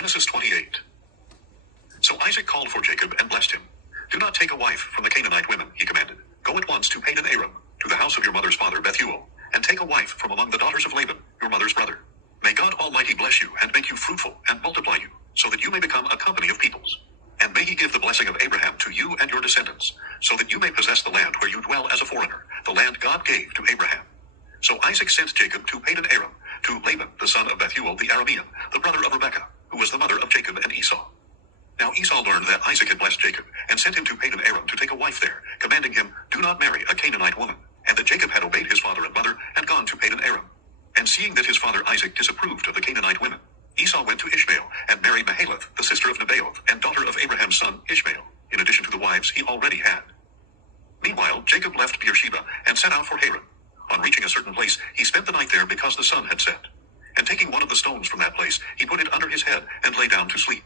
Genesis 28. So Isaac called for Jacob and blessed him. Do not take a wife from the Canaanite women, he commanded. Go at once to Padan Aram, to the house of your mother's father Bethuel, and take a wife from among the daughters of Laban, your mother's brother. May God Almighty bless you and make you fruitful and multiply you, so that you may become a company of peoples. And may he give the blessing of Abraham to you and your descendants, so that you may possess the land where you dwell as a foreigner, the land God gave to Abraham. So Isaac sent Jacob to Padan Aram, to Laban the son of Bethuel the Aramean, the brother of Rebekah, who was the mother of Jacob and Esau. Now Esau learned that Isaac had blessed Jacob, and sent him to Padan Aram to take a wife there, commanding him, do not marry a Canaanite woman, and that Jacob had obeyed his father and mother, and gone to Padan Aram. And seeing that his father Isaac disapproved of the Canaanite women, Esau went to Ishmael, and married Mahalath, the sister of Nebaioth, and daughter of Abraham's son Ishmael, in addition to the wives he already had. Meanwhile Jacob left Beersheba, and set out for Haran. On reaching a certain place, he spent the night there because the sun had set. And taking one of the stones from that place, he put it under his head, and lay down to sleep.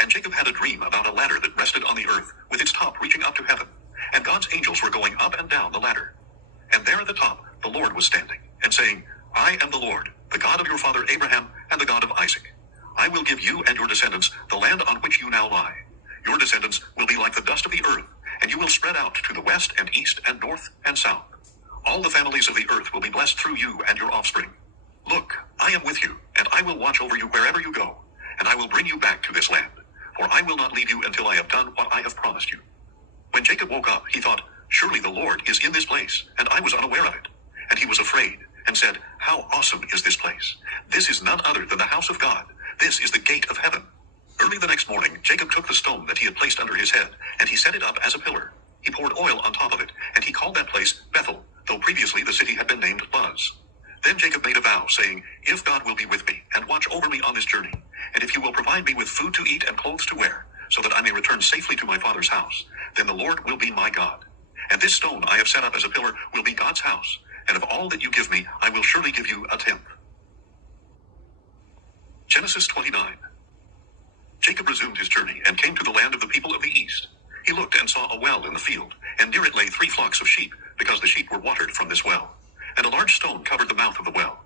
And Jacob had a dream about a ladder that rested on the earth, with its top reaching up to heaven. And God's angels were going up and down the ladder. And there at the top, the Lord was standing, and saying, I am the Lord, the God of your father Abraham, and the God of Isaac. I will give you and your descendants the land on which you now lie. Your descendants will be like the dust of the earth, and you will spread out to the west and east and north and south. All the families of the earth will be blessed through you and your offspring. Look, I am with you, and I will watch over you wherever you go, and I will bring you back to this land, for I will not leave you until I have done what I have promised you. When Jacob woke up, he thought, surely the Lord is in this place, and I was unaware of it. And he was afraid, and said, how awesome is this place? This is none other than the house of God. This is the gate of heaven. Early the next morning, Jacob took the stone that he had placed under his head, and he set it up as a pillar. He poured oil on top of it, and he called that place Bethel, though previously the city had been named Luz. Then Jacob made a vow, saying, if God will be with me, and watch over me on this journey, and if you will provide me with food to eat and clothes to wear, so that I may return safely to my father's house, then the Lord will be my God. And this stone I have set up as a pillar will be God's house, and of all that you give me, I will surely give you a tenth. Genesis 29. Jacob resumed his journey, and came to the land of the people of the east. He looked and saw a well in the field, and near it lay 3 flocks of sheep, because the sheep were watered from this well. And a large stone covered the mouth of the well.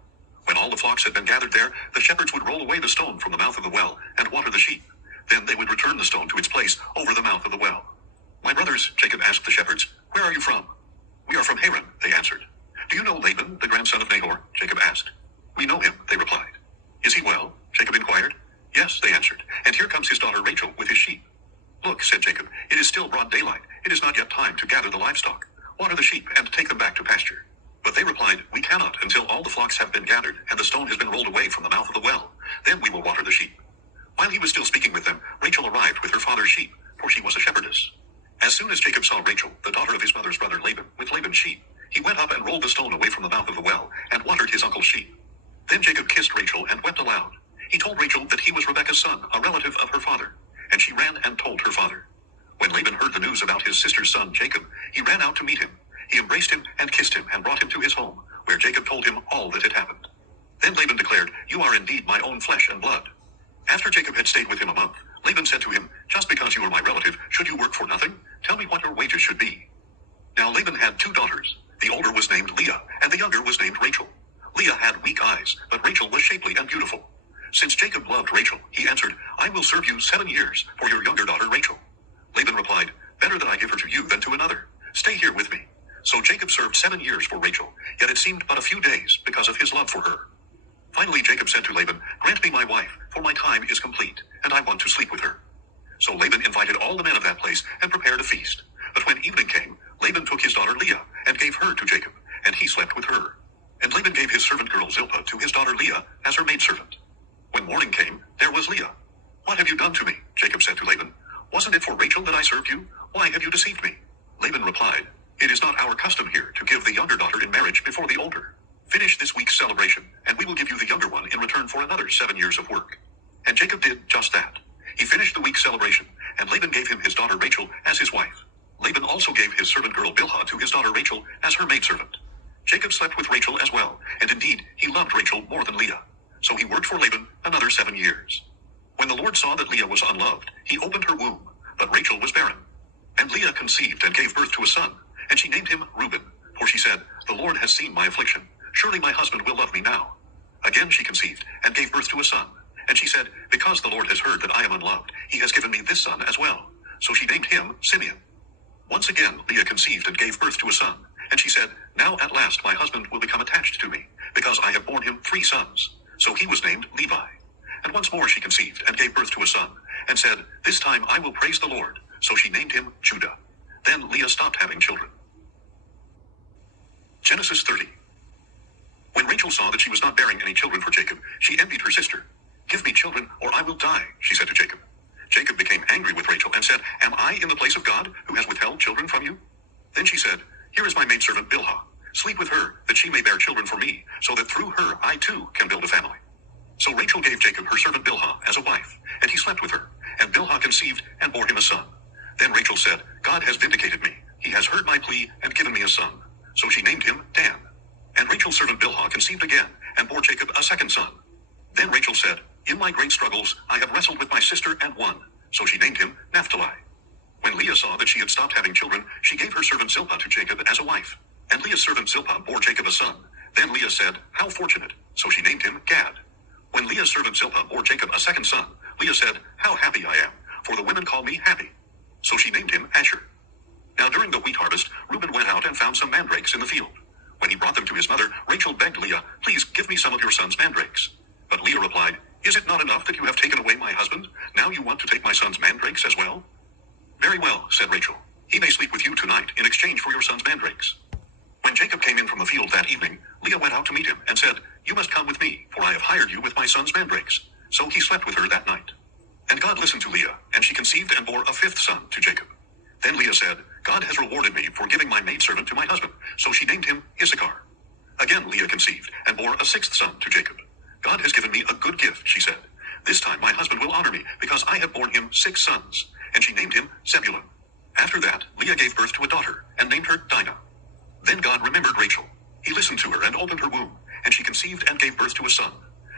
When all the flocks had been gathered there, the shepherds would roll away the stone from the mouth of the well, and water the sheep. Then they would return the stone to its place over the mouth of the well. My brothers, Jacob asked the shepherds, where are you from? We are from Haran, they answered. Do you know Laban, the grandson of Nahor? Jacob asked. We know him, they replied. Is he well? Jacob inquired. Yes, they answered, and here comes his daughter Rachel with his sheep. Look, said Jacob, it is still broad daylight. It is not yet time to gather the livestock. Water the sheep and take them back to pasture. But they replied, we cannot until all the flocks have been gathered, and the stone has been rolled away from the mouth of the well. Then we will water the sheep. While he was still speaking with them, Rachel arrived with her father's sheep, for she was a shepherdess. As soon as Jacob saw Rachel, the daughter of his mother's brother Laban, with Laban's sheep, he went up and rolled the stone away from the mouth of the well, and watered his uncle's sheep. Then Jacob kissed Rachel and wept aloud. He told Rachel that he was Rebekah's son, a relative of her father, and she ran and told her father. When Laban heard the news about his sister's son Jacob, he ran out to meet him. He embraced him and kissed him and brought him to his home, where Jacob told him all that had happened. Then Laban declared, you are indeed my own flesh and blood. After Jacob had stayed with him a month, Laban said to him, just because you are my relative, should you work for nothing? Tell me what your wages should be. Now Laban had 2 daughters. The older was named Leah, and the younger was named Rachel. Leah had weak eyes, but Rachel was shapely and beautiful. Since Jacob loved Rachel, he answered, I will serve you 7 years for your younger daughter Rachel. Laban replied, better that I give her to you than to another. Stay here with me. So Jacob served 7 years for Rachel, yet it seemed but a few days because of his love for her. Finally Jacob said to Laban, grant me my wife, for my time is complete, and I want to sleep with her. So Laban invited all the men of that place and prepared a feast. But when evening came, Laban took his daughter Leah and gave her to Jacob, and he slept with her. And Laban gave his servant girl Zilpah to his daughter Leah as her maidservant. When morning came, there was Leah. What have you done to me? Jacob said to Laban. Wasn't it for Rachel that I served you? Why have you deceived me? Laban replied, it is not our custom here to give the younger daughter in marriage before the older. Finish this week's celebration, and we will give you the younger one in return for another 7 years of work. And Jacob did just that. He finished the week's celebration, and Laban gave him his daughter Rachel as his wife. Laban also gave his servant girl Bilhah to his daughter Rachel as her maidservant. Jacob slept with Rachel as well, and indeed he loved Rachel more than Leah. So he worked for Laban another 7 years. When the Lord saw that Leah was unloved, he opened her womb, but Rachel was barren. And Leah conceived and gave birth to a son, and she named him Reuben, for she said, the Lord has seen my affliction. Surely my husband will love me now. Again she conceived and gave birth to a son, And she said, because the Lord has heard that I am unloved, he has given me this son as well. So she named him Simeon. Once again, Leah conceived and gave birth to a son. And she said, now at last my husband will become attached to me, because I have borne him 3 sons. So he was named Levi. And once more she conceived and gave birth to a son, and said, this time I will praise the Lord. So she named him Judah. Then Leah stopped having children. Genesis 30. When Rachel saw that she was not bearing any children for Jacob, she envied her sister. Give me children, or I will die, she said to Jacob. Jacob became angry with Rachel and said, am I in the place of God, who has withheld children from you? Then she said, here is my maidservant Bilhah. Sleep with her, that she may bear children for me, so that through her I too can build a family. So Rachel gave Jacob her servant Bilhah as a wife, and he slept with her. And Bilhah conceived and bore him a son. Then Rachel said, God has vindicated me. He has heard my plea and given me a son. So she named him Dan. And Rachel's servant Bilhah conceived again and bore Jacob a second son. Then Rachel said, in my great struggles I have wrestled with my sister and won. So she named him Naphtali. When Leah saw that she had stopped having children, she gave her servant Zilpah to Jacob as a wife. And Leah's servant Zilpah bore Jacob a son. Then Leah said, how fortunate. So she named him Gad. When Leah's servant Zilpah bore Jacob a second son, Leah said, how happy I am, for the women call me happy. So she named him Asher. Now during the wheat harvest, Reuben went out and found some mandrakes in the field. When he brought them to his mother, Rachel begged Leah, please give me some of your son's mandrakes. But Leah replied, is it not enough that you have taken away my husband? Now you want to take my son's mandrakes as well? Very well, said Rachel. He may sleep with you tonight in exchange for your son's mandrakes. When Jacob came in from the field that evening, Leah went out to meet him and said, you must come with me, for I have hired you with my son's mandrakes. So he slept with her that night. And God listened to Leah, and she conceived and bore a 5th son to Jacob. Then Leah said, God has rewarded me for giving my maidservant to my husband. So she named him Issachar. Again Leah conceived and bore a 6th son to Jacob. God has given me a good gift, she said. This time my husband will honor me, because I have borne him 6 sons. And she named him Zebulun. After that, Leah gave birth to a daughter, and named her Dinah. Then God remembered Rachel. He listened to her and opened her womb, and she conceived and gave birth to a son.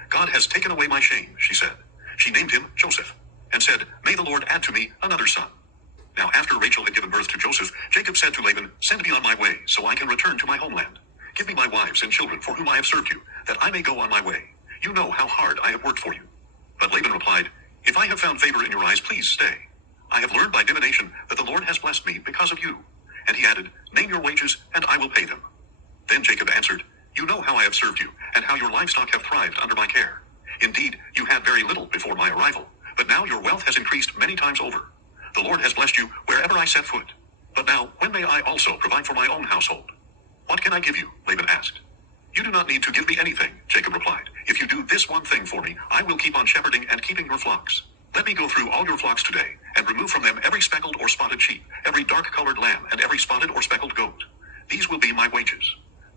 God has taken away my shame, she said. She named him Joseph, and said, may the Lord add to me another son. Now after Rachel had given birth to Joseph, Jacob said to Laban, send me on my way, so I can return to my homeland. Give me my wives and children for whom I have served you, that I may go on my way. You know how hard I have worked for you. But Laban replied, if I have found favor in your eyes, please stay. I have learned by divination that the Lord has blessed me because of you. And he added, name your wages, and I will pay them. Then Jacob answered, you know how I have served you, and how your livestock have thrived under my care. Indeed, you had very little before my arrival, but now your wealth has increased many times over. The Lord has blessed you wherever I set foot. But now, when may I also provide for my own household? What can I give you? Laban asked. You do not need to give me anything, Jacob replied. If you do this one thing for me, I will keep on shepherding and keeping your flocks. Let me go through all your flocks today, and remove from them every speckled or spotted sheep, every dark-colored lamb, and every spotted or speckled goat. These will be my wages.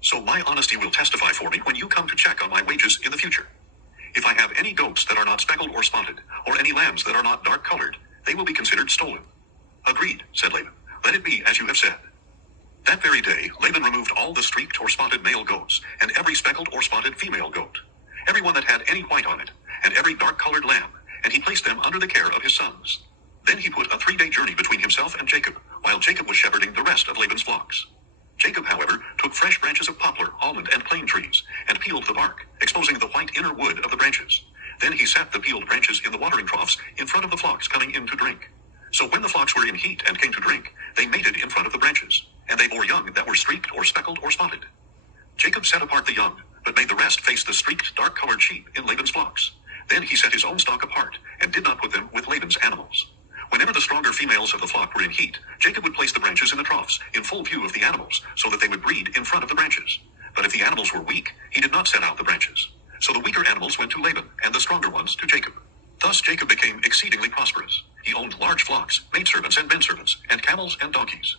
So my honesty will testify for me when you come to check on my wages in the future. If I have any goats that are not speckled or spotted, or any lambs that are not dark-colored, they will be considered stolen. Agreed, said Laban. Let it be as you have said. That very day, Laban removed all the streaked or spotted male goats, and every speckled or spotted female goat, every one that had any white on it, and every dark-colored lamb, and he placed them under the care of his sons. Then he put a 3-day journey between himself and Jacob, while Jacob was shepherding the rest of Laban's flocks. Jacob, however, took fresh branches of poplar, almond, and plane trees, and peeled the bark, exposing the white inner wood of the branches. Then he set the peeled branches in the watering troughs in front of the flocks coming in to drink. So when the flocks were in heat and came to drink, they mated in front of the branches, and they bore young that were streaked or speckled or spotted. Jacob set apart the young, but made the rest face the streaked, dark-colored sheep in Laban's flocks. Then he set his own stock apart, and did not put them with Laban's animals. Whenever the stronger females of the flock were in heat, Jacob would place the branches in the troughs, in full view of the animals, so that they would breed in front of the branches. But if the animals were weak, he did not set out the branches. So the weaker animals went to Laban, and the stronger ones to Jacob. Thus Jacob became exceedingly prosperous. He owned large flocks, maidservants and menservants, and camels and donkeys.